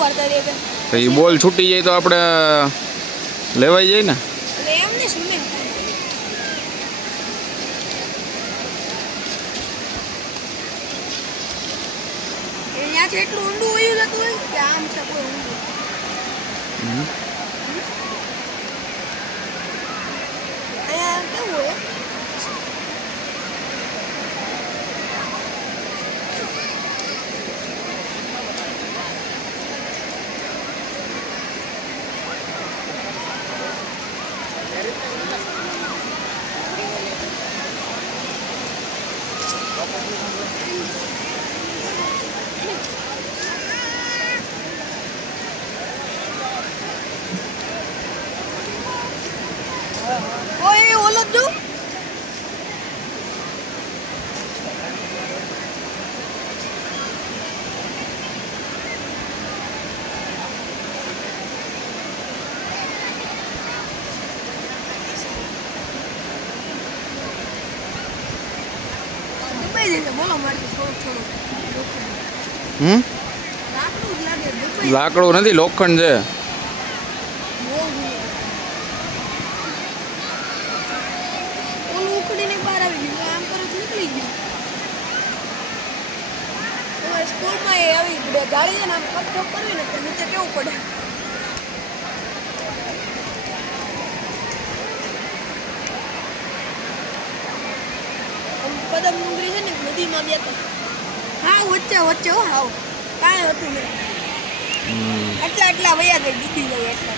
પડતા રે કે તો એ બોલ છૂટી જાય તો આપણે લેવાઈ જાય ને. એટલે એમને સ્વિમિંગ અહીંયાથી એટલું ઊંડું વયું જતું હોય કે આમ છે કોઈ ઊંડું. અહીંયા કેવું હોય ઓય ઓલો દુ દુબઈ જઈને બોલો મારથી થોડું લાકડું જ લાગે દુબઈ લાકડું નથી, લોખંડ છે. ઓલું ઉખડીને બહાર આવી ગયું આમ કરો તો નીકળી ગયું. તમારે સ્કૂલમાં એ આવી ગાડી છે ને આમ કટ કરવી ને તો નીચે કેવું પડે. પદમ ડુંગરી છે ને નદીમાં બે હા વચ્ચે વચ્ચે હો હાવ કાંઈ હતું નહીં. એટલા વયા ગઈ ડૂબી ગઈ એટલા